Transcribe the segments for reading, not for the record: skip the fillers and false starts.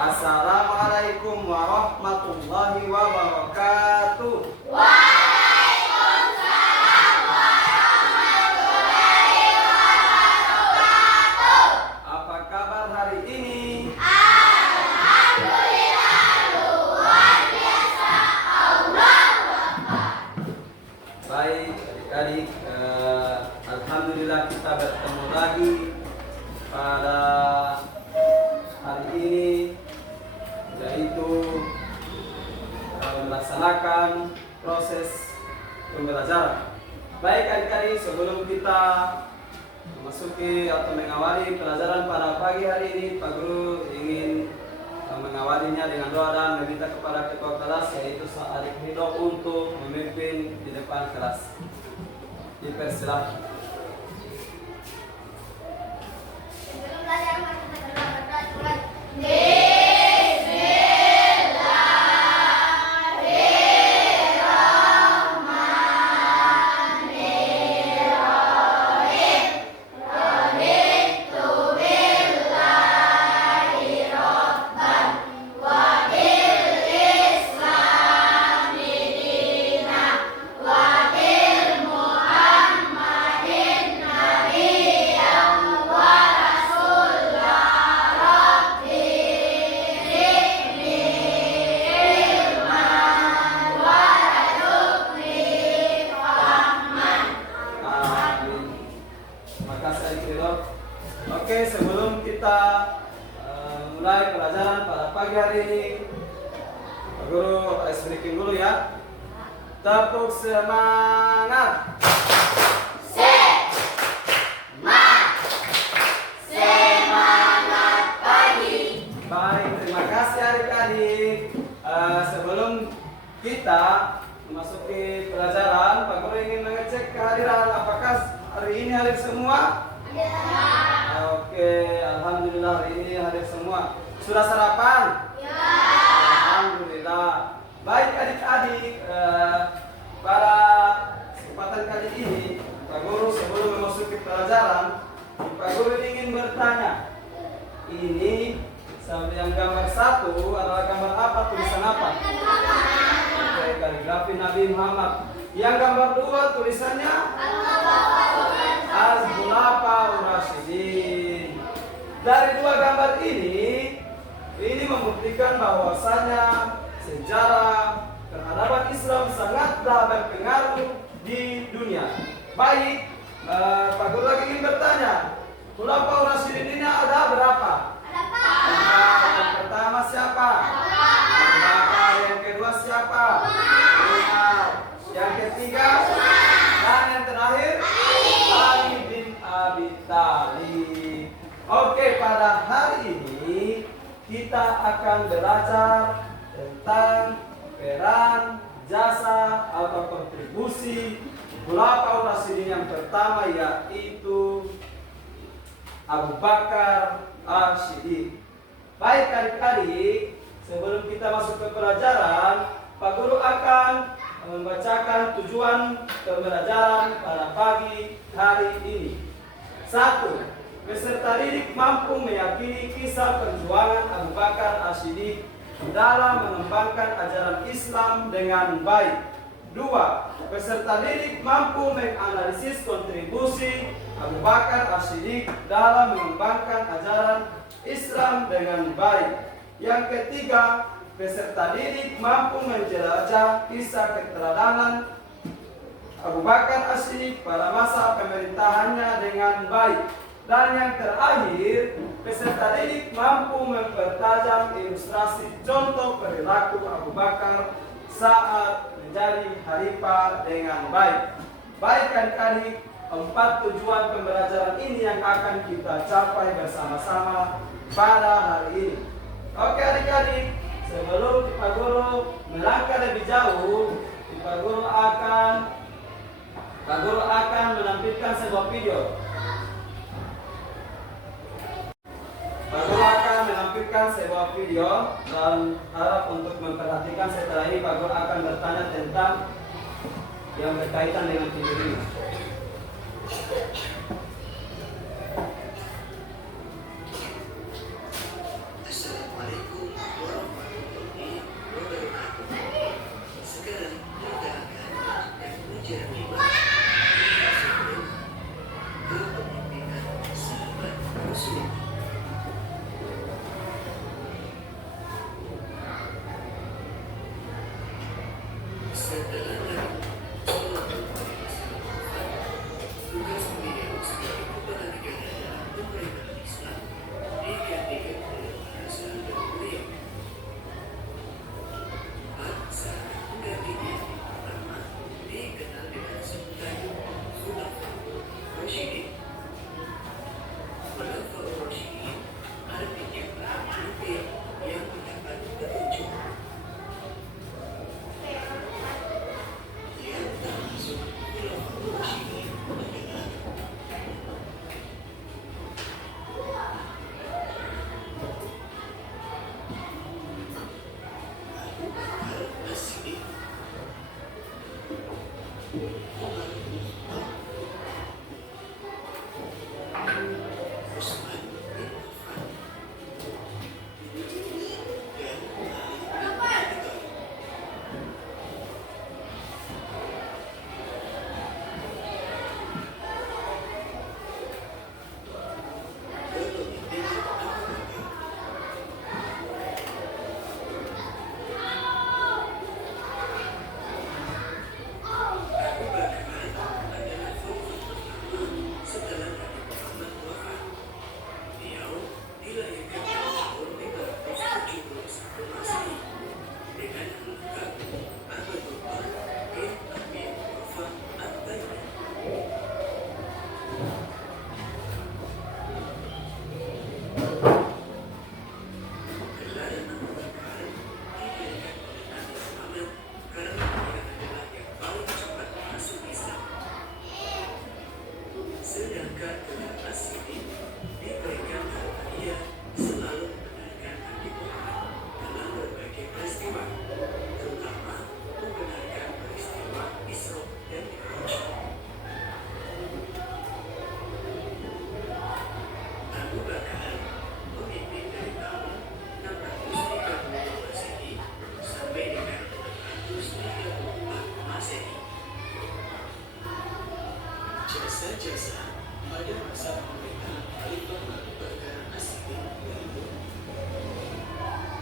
Assalamualaikum warahmatullahi wabarakatuh. Waalaikumsalam warahmatullahi wabarakatuh. Apa kabar hari ini? Alhamdulillah, luar biasa. Allahu Akbar. Baik adik-adik, alhamdulillah kita bertemu lagi pada hari ini, yaitu melaksanakan proses pembelajaran. Baik adik-adik, sebelum kita memasuki atau mengawali pelajaran pada pagi hari ini, Pak Guru ingin mengawalinya dengan doa dan meminta kepada ketua kelas, yaitu Adik Ridho, untuk memimpin di depan kelas. Dipersilakan. Sebelum belajar mari kita berdoa. Oke, sebelum kita mulai pelajaran pada pagi hari ini, Pak Guru ice breaking dulu ya. Tepuk semangat. Semangat pagi. Baik, terima kasih adik-adik. Sebelum kita memasuki pelajaran, Pak Guru ingin mengecek kehadiran. Apakah hari ini hadir semua? Oke, alhamdulillah hari ini hadir semua. Sudah sarapan? Ya. Alhamdulillah. Baik adik-adik, pada kesempatan kali ini, Pak Guru sebelum memasuki pelajaran, Pak Guru ingin bertanya. Ini yang gambar 1 adalah gambar apa? Tulisan apa? Oke, kaligrafi Nabi Muhammad. Yang gambar 2 tulisannya? Al-Khulafaur Rasyidin. Dari dua gambar ini membuktikan bahwasanya sejarah peradaban Islam sangatlah berpengaruh di dunia. Baik, Pak Guru lagi ingin bertanya, Khulafaur Rasyidin ini ada berapa? Yang pertama siapa? Yang kedua siapa? Yang ketiga? Dan yang terakhir? Ali bin Abi Thalib. Oke, pada hari ini kita akan belajar tentang peran, jasa atau kontribusi Khulafaur Rasyidin. Yang pertama yaitu Abu Bakar As-Siddiq. Baik adik-adik, sebelum kita masuk ke pelajaran, Pak Guru akan membacakan tujuan pembelajaran pada pagi hari ini. 1. Peserta didik mampu meyakini kisah perjuangan Abu Bakar As-Siddiq dalam mengembangkan ajaran Islam dengan baik. 2. Peserta didik mampu menganalisis kontribusi Abu Bakar As-Siddiq dalam mengembangkan ajaran Islam dengan baik. Yang ketiga, peserta didik mampu menjelajah kisah keteladanan Abu Bakar As-Siddiq pada masa pemerintahannya dengan baik. Dan yang terakhir, peserta didik mampu mempertajam ilustrasi contoh perilaku Abu Bakar saat menjadi khalifah dengan baik. Baik adik-adik, 4 tujuan pembelajaran ini yang akan kita capai bersama-sama pada hari ini. Oke adik-adik, sebelum Pak Guru melangkah lebih jauh, Pak Guru akan menampilkan sebuah video. Pak Guru akan menampilkan sebuah video dan harap untuk memperhatikan. Setelah ini Pak Guru akan bertanya tentang yang berkaitan dengan video ini. Assalamualaikum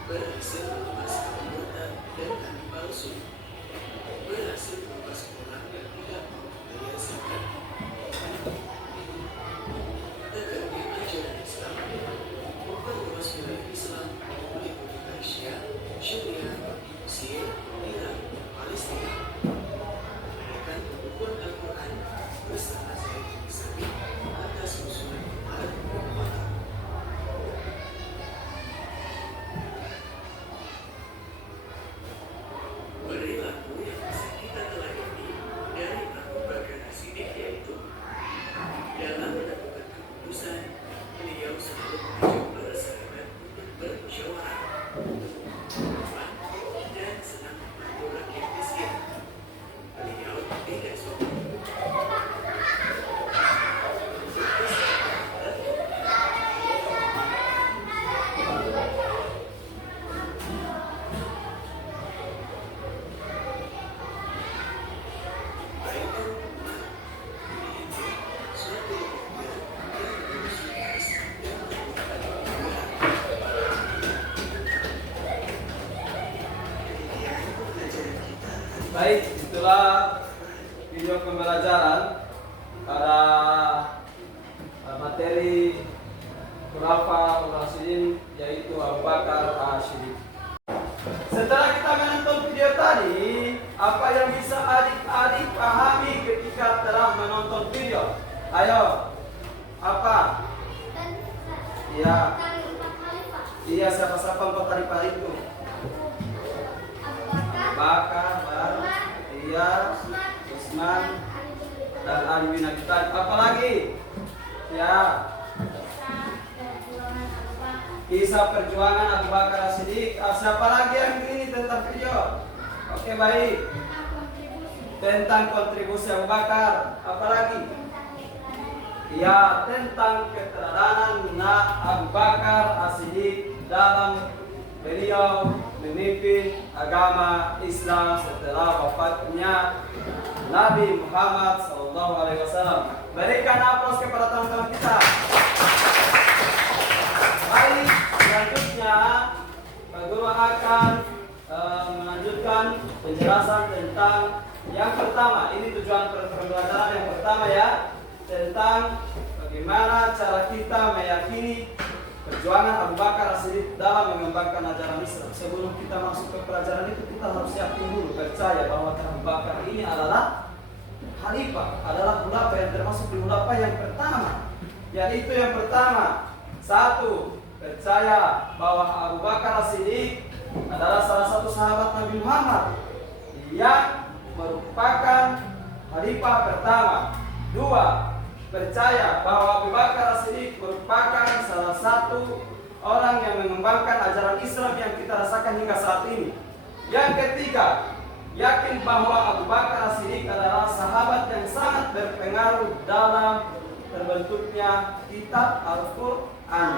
berhasil membebaskan anggota dan kaki palsu, berhasil membebas orang yang tidak mau membayar zakat, tegaknya ajaran Islam, memperluas wilayah Islam meliputi Persia, Syria, Mesir, Irak, dan Palestina, menekan kebutuhan Al-Quran bersama Zaid bin Sabit atas usulan Umar bin Khattab. Perilaku yang bisa kita teladani dari Abu Bakar As-Siddiq yaitu dalam menentukan keputusan, beliau selalu mengajak para sahabat untuk bermusyawarah, berkorban, dan senang membantu rakyat miskin. Beliau tidak suka Baik, itulah video pembelajaran pada materi Khulafa Ar-Rasyidin, yaitu Abu Bakar As-Siddiq. Setelah kita menonton video tadi, apa yang bisa adik-adik pahami ketika telah menonton video? Ayo, apa? Iya, iya, siapa-siapa empat khalifah itu? Bakar, iya, Utsman, dan Ali bin Abi Thalib. Apalagi? Ya, kisah perjuangan Abu Bakar As-Siddiq. Siapa lagi yang ini tentang video? Oke, baik. Tentang kontribusi Abu Bakar. Apalagi? Ya, tentang keteladanan Abu Bakar As-Siddiq dalam beliau memimpin agama Islam setelah wafatnya Nabi Muhammad SAW. Berikan aplaus kepada teman-teman kita. Baik, selanjutnya Pak Guru akan melanjutkan penjelasan tentang yang pertama. Ini tujuan pembelajaran yang pertama ya, tentang bagaimana cara kita meyakini perjuangan Abu Bakar As-Siddiq dalam mengembangkan ajaran Islam. Sebelum kita masuk ke pelajaran itu, kita harus yakin dulu, percaya bahwa Abu Bakar ini adalah khalifah, adalah khulafa yang termasuk di khulafa yang pertama. Yaitu yang pertama, satu, percaya bahwa Abu Bakar As-Siddiq adalah salah satu sahabat Nabi Muhammad yang merupakan khalifah pertama. Dua, percaya bahwa Abu Bakar As-Siddiq merupakan salah satu orang yang mengembangkan ajaran Islam yang kita rasakan hingga saat ini. Yang ketiga, yakin bahwa Abu Bakar As-Siddiq adalah sahabat yang sangat berpengaruh dalam terbentuknya kitab Al-Quran.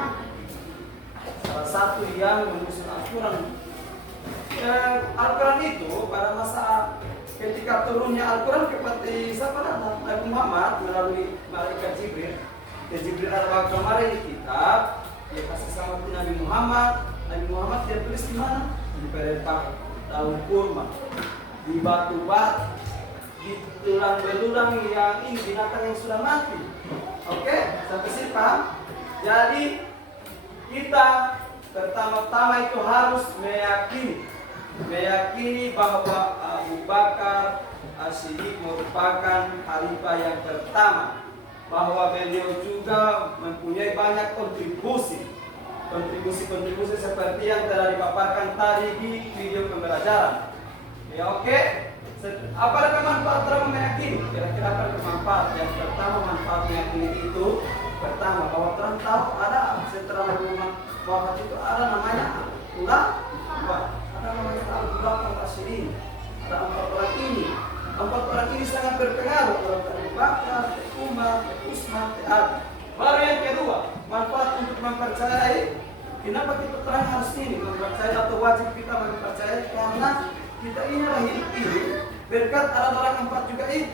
Salah satu yang menyusun Al-Quran. Al-Quran itu pada masa ketika turunnya Al-Quran kepada siapa Nabi Muhammad melalui malaikat Jibril. Jibril adalah kemarin kitab dia kasih sama Nabi Muhammad. Nabi Muhammad dia tulis di mana? Di perempah daun kurma, di batu-batu, di tulang belulang yang ini binatang yang sudah mati. Oke, sampai sini paham? Jadi kita pertama-tama itu harus meyakini bahwa Abu Bakar As-Siddiq merupakan khalifah yang pertama, bahwa beliau juga mempunyai banyak kontribusi seperti yang telah dipaparkan tadi di video pembelajaran. Ya, oke. Apakah manfaat dalam meyakini? Kira-kira apa manfaat? Yang pertama, manfaat meyakini itu pertama bahwa Tuhan tahu ada setelah Nabi Muhammad wafat itu ada namanya ada namanya Al-Khulafa Ar-Rasyidin. Ada 4 orang ini. 4 orang ini sangat berpengaruh dalam Abu Bakar, Umar, Utsman, Ali. Baru yang kedua, manfaat untuk mempercayai. Kenapa kita terang harus ini mempercayai atau wajib kita mempercayai? Karena kita ini adalah hidup berkat ada orang 4 juga ini.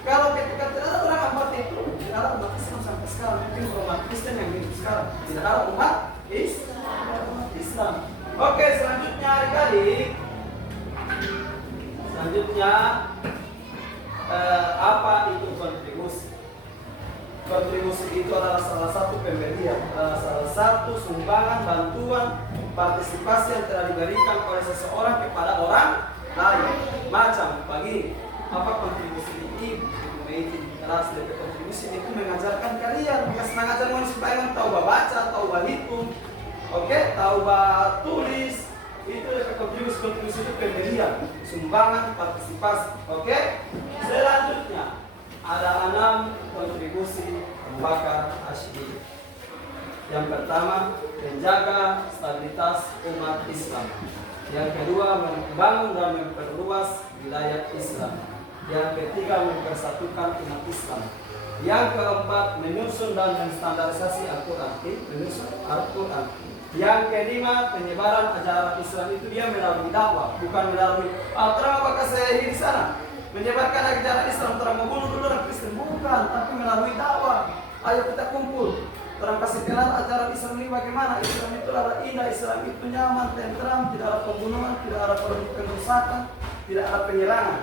Kalau ketika tidak ada orang 4 itu, tidak ada umat Islam sampai sekarang. Mungkin umat Kristen yang hidup sekarang tidak ada umat Islam. Oke, adik-adik, selanjutnya apa itu kontribusi? Kontribusi itu adalah salah satu pemberian, salah satu sumbangan, bantuan, partisipasi yang telah diberikan oleh seseorang kepada orang lain. Macam begini, apa kontribusi ini? Itu kelas dari kontribusi itu mengajarkan kalian, bukan senang ajar manusia supaya tahu baca, tahu hitung, oke, tahu tulis. Itu kontribusi itu pemberian, sumbangan, partisipasi, oke. Selanjutnya ada 6 kontribusi Abu Bakar Ash-Shiddiq. Yang pertama, menjaga stabilitas umat Islam. Yang kedua, membangun dan memperluas wilayah Islam. Yang ketiga, mempersatukan umat Islam. Yang keempat, menyusun dan menstandarisasi Al-Quran. Yang kelima, penyebaran ajaran Islam itu dia melalui dakwah, bukan melalui terang apakah saya di sana menyebarkan ajaran Islam, terang membunuh dulu orang Kristen, bukan, tapi melalui dakwah. Ayo kita kumpul, terang kasih kenal ajaran Islam ini bagaimana. Islam itu adalah indah, Islam itu nyaman, tentram, tidak ada pembunuhan, tidak ada perusakan, tidak ada penyerangan.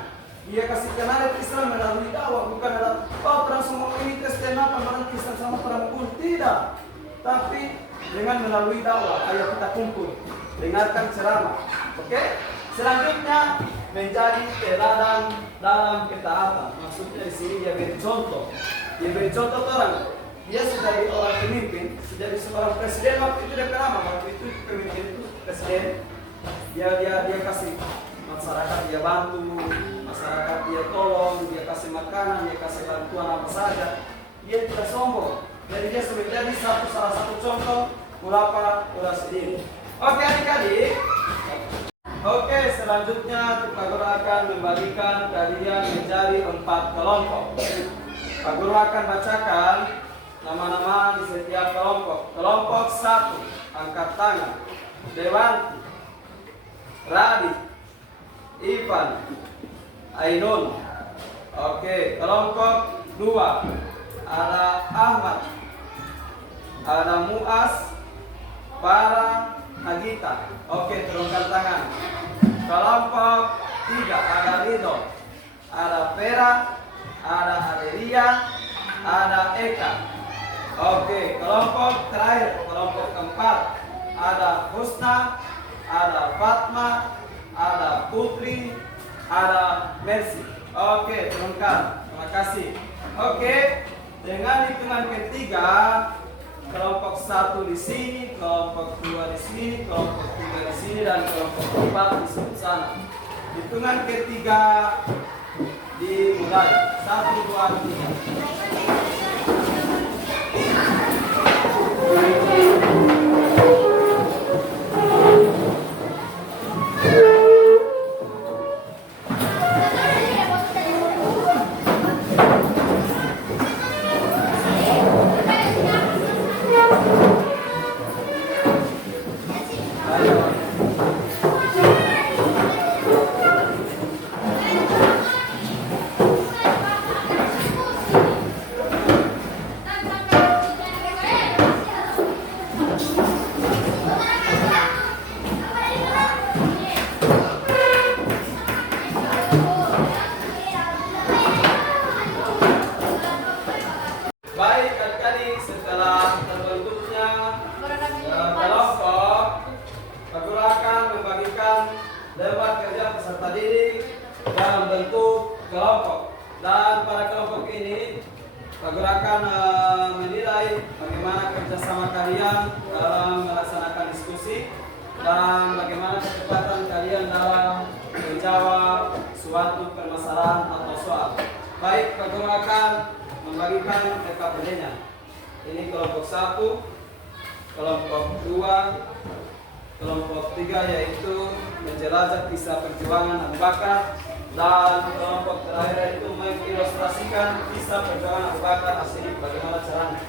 Dia kasih kenal Islam melalui dakwah, bukan ada terang semua ini Kristen apa orang Kristen sama terang membunuh, tidak. Tapi dengan melalui dakwah, ayo kita kumpul, dengarkan ceramah, oke? Selanjutnya menjadi teladan dalam ketaatan. Maksudnya di sini dia beri contoh. Dia beri contoh orang. Dia sudah jadi orang pemimpin, sudah jadi seorang presiden waktu itu dia kenapa? Waktu itu pemimpin itu presiden. Dia kasih masyarakat, dia bantu masyarakat, dia tolong, dia kasih makanan, dia kasih bantuan apa saja. Dia tidak sombong. Jadi dia sudah menjadi salah satu contoh ulama sendiri. Oke adik-adik. Oke, selanjutnya Pak Guru akan membagikan kalian menjadi 4 kelompok. Pak Guru akan bacakan nama-nama di setiap kelompok. Kelompok 1, angkat tangan. Dewanti, Radi, Ivan, Ainun. Oke, kelompok 2, ada Ahmad, ada Muas, Farah, Agita. Oke, turunkan tangan. Kelompok 3, ada Rido, ada Vera, ada Adelia, ada Eka. Oke, kelompok terakhir, kelompok 4, ada Husna, ada Fatma, ada Putri, ada Mercy. Oke, turunkan. Terima kasih. Oke, dengan hitungan ketiga, kelompok 1 di sini, kelompok 2 di sini, kelompok 3 di sini, dan kelompok 4 di sebelah sana. Hitungan ketiga dimulai. 1, 2, 3. Baik adik-adik, setelah terbentuknya kelompok, Pak Guru akan membagikan lembar kerja peserta didik dalam bentuk kelompok. Dan pada kelompok ini, Pak Guru akan menilai bagaimana kerjasama kalian dalam melaksanakan diskusi dan bagaimana kecepatan kalian dalam menjawab suatu permasalahan atau soal. Baik, Pak Guru akan membagikan PKPD-nya. Ini kelompok 1, kelompok 2, kelompok 3 yaitu menjelajah kisah perjuangan Abu Bakar, dan kelompok terakhir itu mengilustrasikan kisah perjuangan Abu Bakar Ash-Shiddiq. Bagaimana caranya?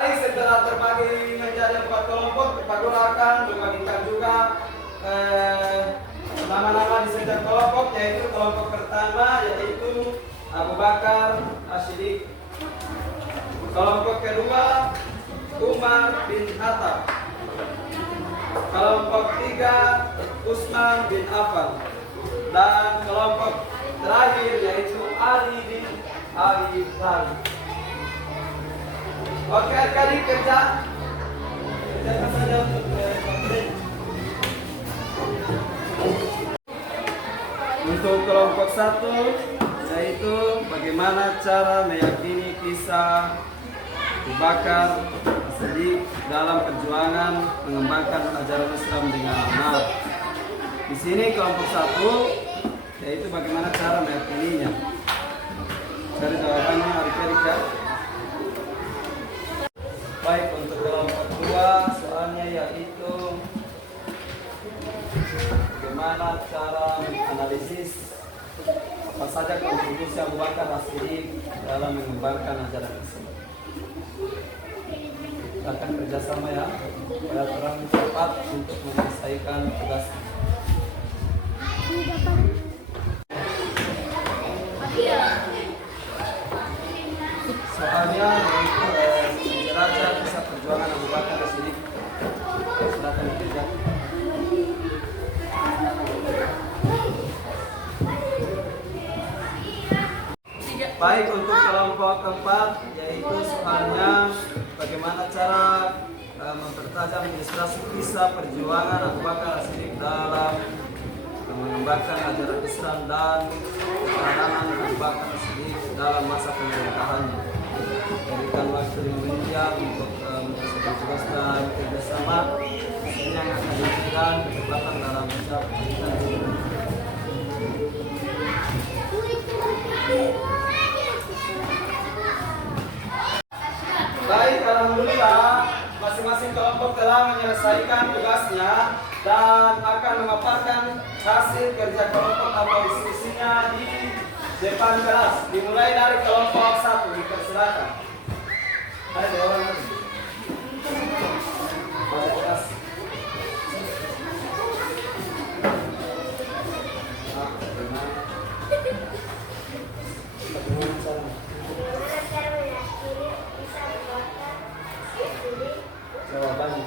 Baik, setelah terbagi menjadi 4 kelompok, Pak Guru akan membagikan juga nama-nama di setiap kelompok, yaitu kelompok pertama yaitu Abu Bakar Ash-Shiddiq, kelompok kedua Umar bin Khattab. Kelompok 3 Utsman bin Affan. Dan kelompok terakhir yaitu Ali bin Abi Thalib. Oke, adik-adik kerjakan saja untuk konten. Untuk kelompok 1 yaitu bagaimana cara meyakini kisah Abu Bakar As-Siddiq dalam perjuangan mengembangkan ajaran Islam dengan benar. Di sini kelompok 1 yaitu bagaimana cara meyakininya. Cari jawabannya adik-adik ya. Baik, untuk kelompok 2 soalnya yaitu bagaimana cara menganalisis apa saja kontribusi Abu Bakar As-Siddiq dalam mengembangkan ajaran Islam. Kita akan kerjasama ya, supaya terang cepat untuk menyelesaikan tugas. Soalnya yaitu menjelajah kisah perjuangan Abu Bakar As-Siddiq. Silakan dikerjakan. Baik, untuk kelompok keempat yaitu soalnya bagaimana cara mempertajam ilustrasi kisah perjuangan Abu Bakar As-Siddiq dalam mengembangkan ajaran Islam dan peranan Abu Bakar As-Siddiq dalam masa pemerintahannya. Berikan waktu 5 menit ya untuk menyelesaikan tugas dan kerjasama. Ini yang akan diberikan kesempatan dalam ucap Baik, alhamdulillah masing-masing kelompok telah menyelesaikan tugasnya dan akan memaparkan hasil kerja kelompok atau diskusinya di depan kelas. Dimulai dari kelompok 1, dipersilakan. Ada orang lagi. Kelas. Jawabannya.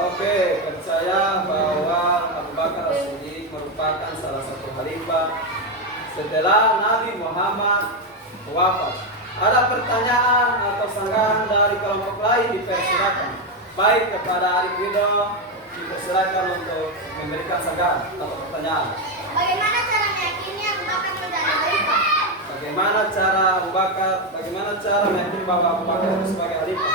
Oke, percaya bahwa Abu Bakar As-Siddiq merupakan salah satu khalifah setelah Nabi Muhammad wafat. Ada pertanyaan atau sanggahan dari kelompok lain, dipersilakan. Baik, kepada Arif Ridho dipersilakan untuk memberikan sanggahan atau pertanyaan. Bagaimana cara meyakini Abu Bakar menjadi khalifah? Bagaimana cara meyakini bahwa Abu Bakar itu sebagai khalifah?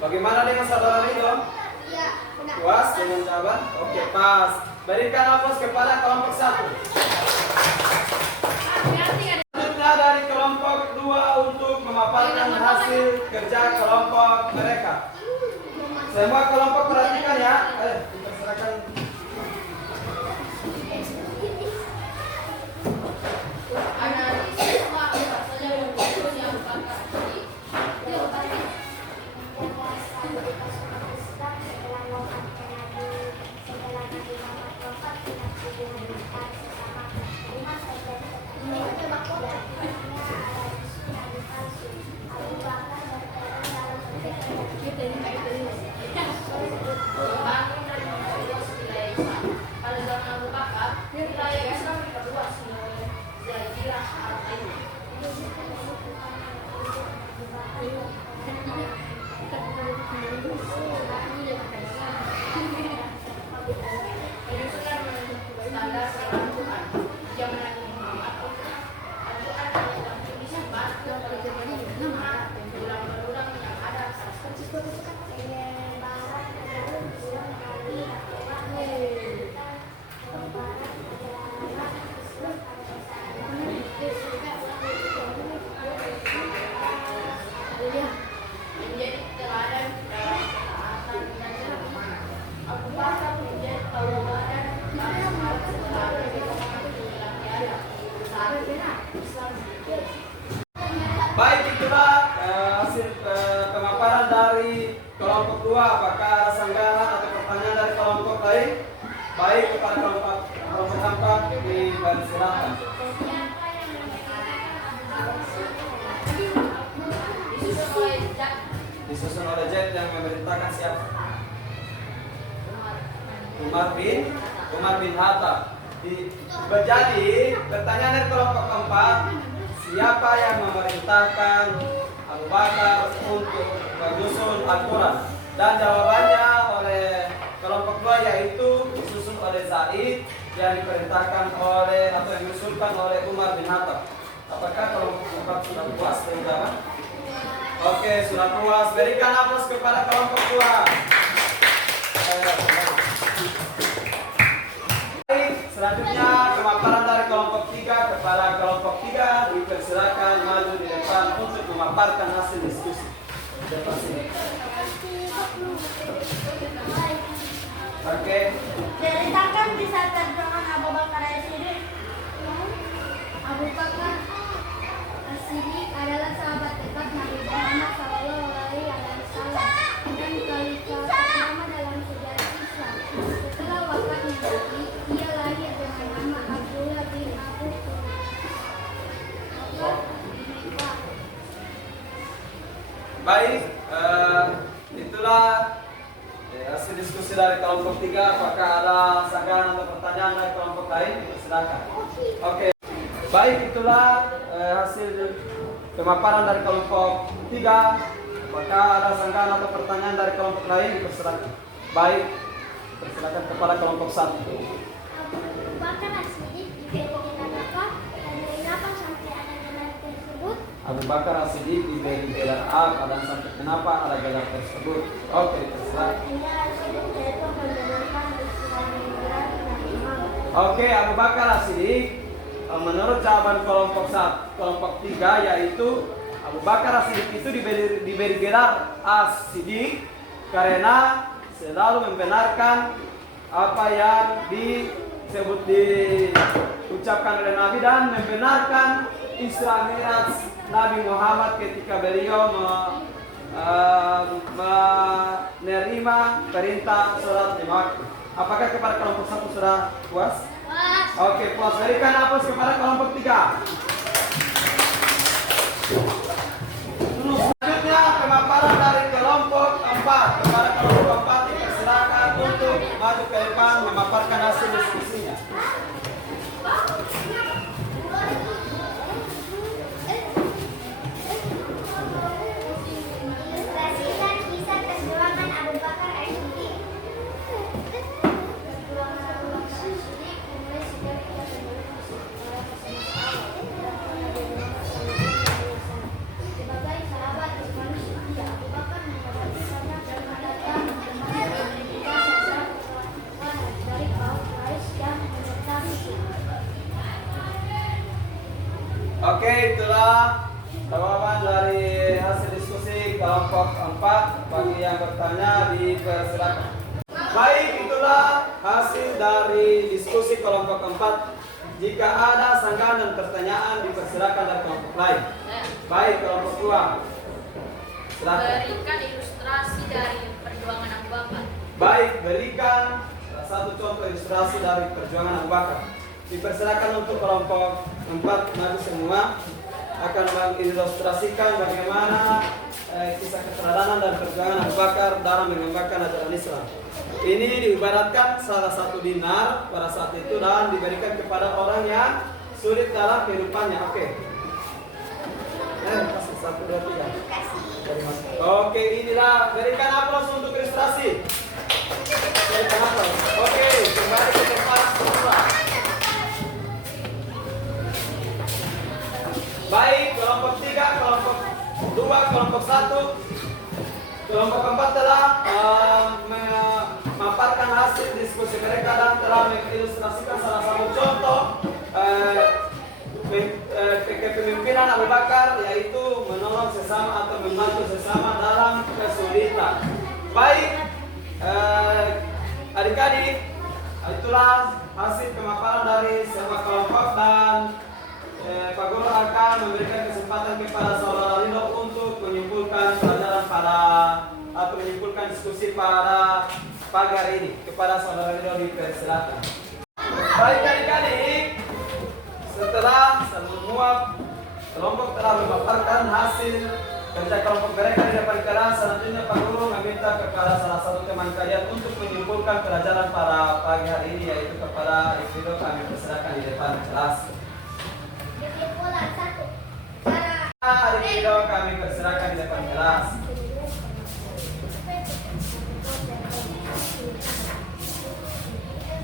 Bagaimana dengan saudara Ridho? Iya, Puas dengan jawaban? Oke, pas. Berikan aplaus kepada kelompok 1. Selanjutnya dari kelompok 2 untuk memaparkan hasil kerja kelompok mereka. Semua kelompok perhatikan ya. Ayo, dipersilakan. hasil pemaparan dari kelompok 2. Apakah ada sanggahan atau pertanyaan dari kelompok lain? Baik, kepada kelompok 4 dipersilakan. Disusun oleh Z yang memerintahkan siapa? Umar bin Hatta. Jadi pertanyaan dari kelompok 4, siapa yang memerintahkan Abu Bakar untuk menyusun Al-Quran? Dan jawabannya oleh kelompok 2 yaitu disusun oleh Zaid yang diperintahkan oleh atau yang diusulkan oleh Umar bin Hatta. Apakah kelompok 4 sudah puas dengan jawaban? Oke, sudah puas. Berikan aplaus kepada kelompok 2. Baik, selanjutnya pemaparan dari kelompok 3. Kepada kelompok 3 dipersilakan maju di depan untuk memaparkan hasil diskusi. Depan sini. Oke. Ceritakan kisah perjuangan Abu Bakar As-Siddiq. Abu Bakar As-Siddiq adalah sahabat dekat Nabi Muhammad SAW dan khalifah pertama dalam sejarah Islam. Setelah wafatnya Nabi, ia lahir dengan nama Abdullah bin Abu Quhafa. Baik, itulah hasil diskusi dari kelompok 3. Apakah ada sanggahan atau pertanyaan dari kelompok lain? Silakan. Oke. Baik, itulah hasil pemaparan dari kelompok 3. Apakah ada sanggahan atau pertanyaan dari kelompok lain? Dipersilakan. Baik, persilakan kepada kelompok 1. Abu Bakar As-Siddiq diberi gelar dan kenapa sampai ada gelar tersebut? Abu Bakar As-Siddiq diberi gelar apa dan sampai kenapa ada gelar tersebut? Oke, silakan. Artinya As-Siddiq yaitu mendengarkan istilah gelar Nabi Muhammad. Oke, Abu Bakar As-Siddiq menurut jawaban kelompok 3 yaitu Abu Bakar As-Siddiq itu diberi gelar As-Siddiq karena selalu membenarkan apa yang diucapkan oleh Nabi dan membenarkan Isra Mi'raj Nabi Muhammad ketika beliau menerima perintah sholat lima waktu. Apakah kepada kelompok 1 sudah puas? Oke, puas. Berikan aplaus kepada kelompok 3. Selanjutnya pemaparan dari kelompok 4. Kepada kelompok 4 dipersilakan untuk maju ke depan memaparkan hasil diskusinya. Ilustrasikan kisah perjuangan Abu Bakar As-Siddiq. Perjuangan Abu Bakar As-Siddiq dimulai sejak ia sebagai sahabat Islam setia. Abu Bakar menghadapi banyak perhatian dari kaum Quraisy yang menentang Islam. Oke, itulah jawaban dari hasil diskusi kelompok 4. Bagi yang bertanya dipersilakan. Baik, itulah hasil dari diskusi kelompok 4. Jika ada sanggahan dan pertanyaan dipersilakan dari kelompok lain. Baik, kelompok 2. Silakan. Berikan ilustrasi dari perjuangan Abu Bakar. Baik, berikan salah satu contoh ilustrasi dari perjuangan Abu Bakar. Dipersilakan untuk kelompok 4 maju semua akan mengilustrasikan bagaimana kisah keteladanan dan perjuangan Abu Bakar dalam mengembangkan ajaran Islam. Ini diibaratkan salah satu dinar pada saat itu dan diberikan kepada orang yang sulit dalam kehidupannya. Oke. Kasih 1, 2, 3. Oke, inilah berikan aplaus untuk ilustrasi. Berikan aplaus. Oke, kembali ke tempat semula. Baik, kelompok 3, kelompok 2, kelompok 1. Kelompok 4 telah memaparkan hasil diskusi mereka dan telah mengilustrasikan salah satu contoh kepemimpinan Abu Bakar, yaitu menolong sesama atau membantu sesama dalam kesulitan. Baik, adik-adik, itulah hasil pemaparan dari semua kelompok dan Pak Guru akan memberikan kesempatan kepada saudara Ridho untuk menyimpulkan pelajaran menyimpulkan diskusi pada pagi hari ini. Kepada saudara Ridho dipersilakan. Baik adik-adik, setelah semua kelompok telah memaparkan hasil kerja kelompok mereka di depan kelas, selanjutnya Pak Guru meminta kepada salah satu teman kalian untuk menyimpulkan pelajaran pada pagi hari ini, yaitu kepada Ridho kami persilakan di depan kelas. Kesimpulan 1. Adik Ridho kami persilakan di depan kelas.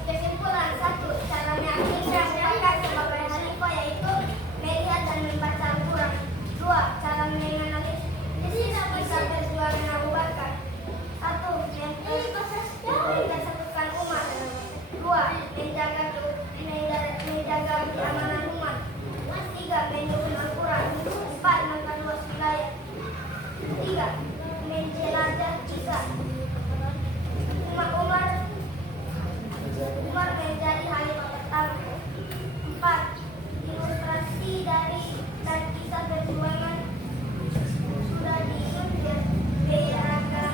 Kesimpulan 1. Cara meyakinkan Abu Bakar sebagai khalifah yaitu melihat dan membaca Al-Quran. 2. Cara menganalisis kisah perjuangan Abu Bakar. 1. Menyatukan umat. 2. Menjaga keamanan umat. 3. Mendukung Al-Quran. 4. Memperluas wilayah. 3. Menjelajah kisah. Umar menjadi khalifah pertama. 4. Ilustrasi dari dan kisah perjuangan sudah dibedakan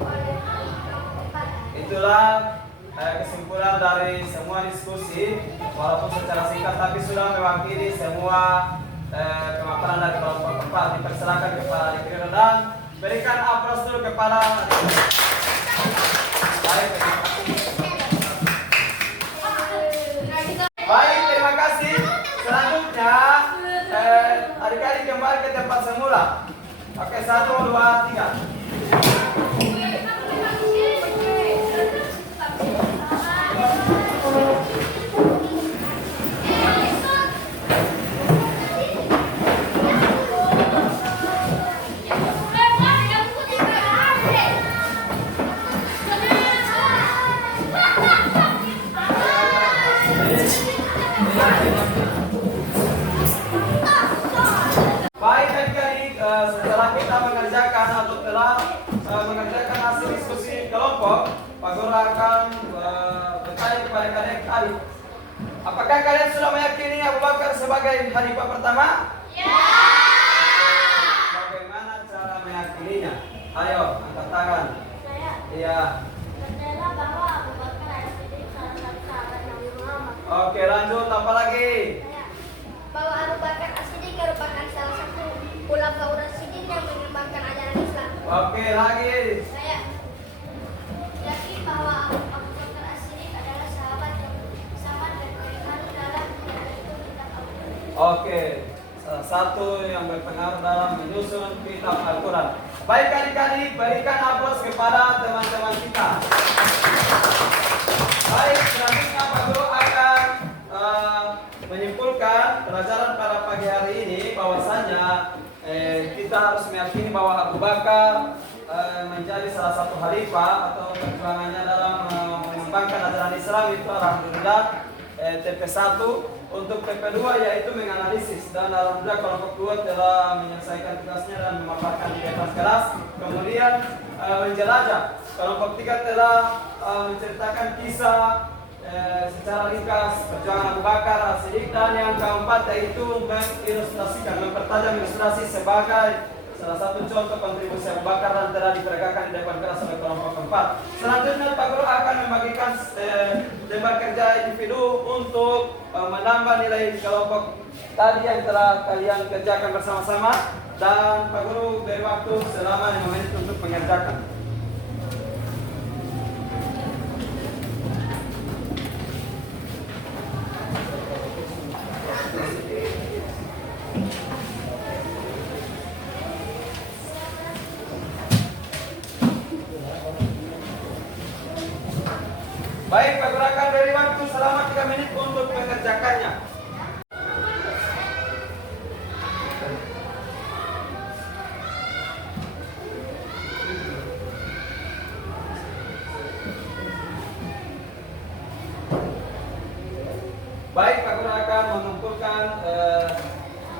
oleh kelompok 4. Itulah kesimpulan dari semua diskusi, walaupun secara singkat tapi sudah mewakili semua pemaparan dari kelompok 4. Dipersilakan kepada adik Ridho dan berikan aplaus dulu kepada Baik, terima kasih. Selanjutnya adik-adik kembali ke tempat semula. Oke, 1, 2, 3. Baik adik-adik, setelah kita mengerjakan atau telah mengerjakan hasil diskusi kelompok, Pak Guru akan bertanya kepada adik-adik, apakah kalian sudah meyakini Abu Bakar sebagai khalifah pertama? Ya. Bagaimana cara meyakininya? Ayo, angkat tangan. Saya Iya. percaya bahwa Abu Bakar adalah salah satu sahabat Nabi Muhammad. Oke, lanjut. Apa lagi? Bahwa Abu Bakar As-Siddiq merupakan salah satu khulafaur rasyidin yang mengembangkan ajaran Islam. Oke, lagi. Saya yakin bahwa Abu Bakar As-Siddiq adalah sahabat yang sangat berpengaruh dalam menyusun kitab Al-Quran. Oke, salah satu yang berpengaruh dalam menyusun kitab Al-Quran. Baik adik-adik, berikan aplaus kepada teman-teman kita. Baik, selanjutnya Pak Guru akan menyimpulkan pelajaran pada pagi hari ini bahwasanya kita harus meyakini bahwa Abu Bakar menjadi salah satu khalifah atau perjuangannya dalam mengembangkan ajaran Islam itu alhamdulillah TP1. Untuk TP2 yaitu menganalisis, dan alhamdulillah kelompok 2 telah menyelesaikan tugasnya dan memaparkan di depan kelas. Kemudian menjelajah, kelompok 3 telah menceritakan kisah secara ringkas perjuangan Abu Bakar As-Siddiq, dan yang keempat yaitu mengilustrasikan, mempertajam ilustrasi sebagai salah satu contoh kontribusi Abu Bakar dan telah diperagakan di depan kelas oleh kelompok 4. Selanjutnya Pak Guru akan membagikan lembar kerja individu untuk menambah nilai kelompok tadi yang telah kalian kerjakan bersama-sama, dan Pak Guru beri waktu selama 5 menit untuk mengerjakan. Baik, Pak Guru akan beri waktu selama 3 menit untuk mengerjakannya. Baik, Pak Guru akan mengumpulkan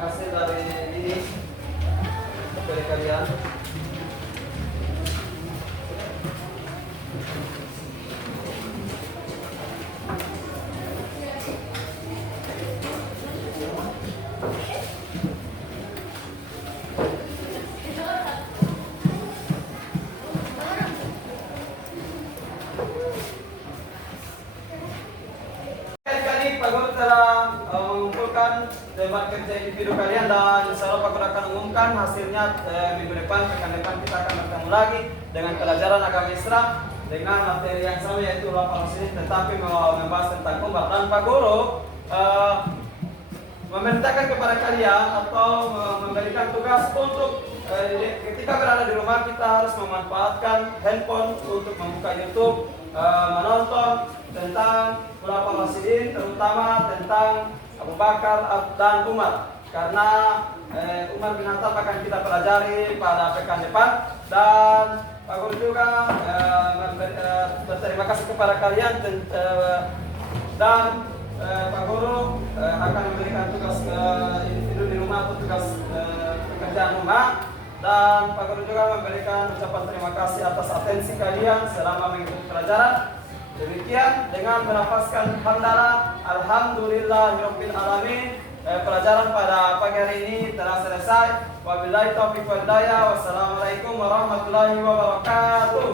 hasil dari ini dari kalian. tempat kerja individu kalian, dan insya Allah Pak Guru akan umumkan hasilnya minggu depan, pekan depan kita akan bertemu lagi dengan pelajaran agama Islam dengan materi yang sama, yaitu ulama sini, tetapi membahas tentang Umar. Dan Pak Guru memerintahkan kepada kalian atau memberikan tugas untuk ketika berada di rumah kita harus memanfaatkan handphone untuk membuka YouTube, menonton tentang ulama Rasidin, terutama tentang Abu Bakar dan Umar, karena Umar bin Khattab akan kita pelajari pada pekan depan. Dan Pak Guru juga berterima kasih kepada kalian dan Pak Guru akan memberikan tugas individu di rumah atau tugas pekerjaan rumah, dan Pak Guru juga memberikan ucapan terima kasih atas atensi kalian selama mengikuti pelajaran. Demikian dengan melafazkan hamdalah alhamdulillahirabbil alamin, pelajaran pada pagi hari ini telah selesai. Wabillahi taufiq wal hidayah. Wassalamualaikum warahmatullahi wabarakatuh.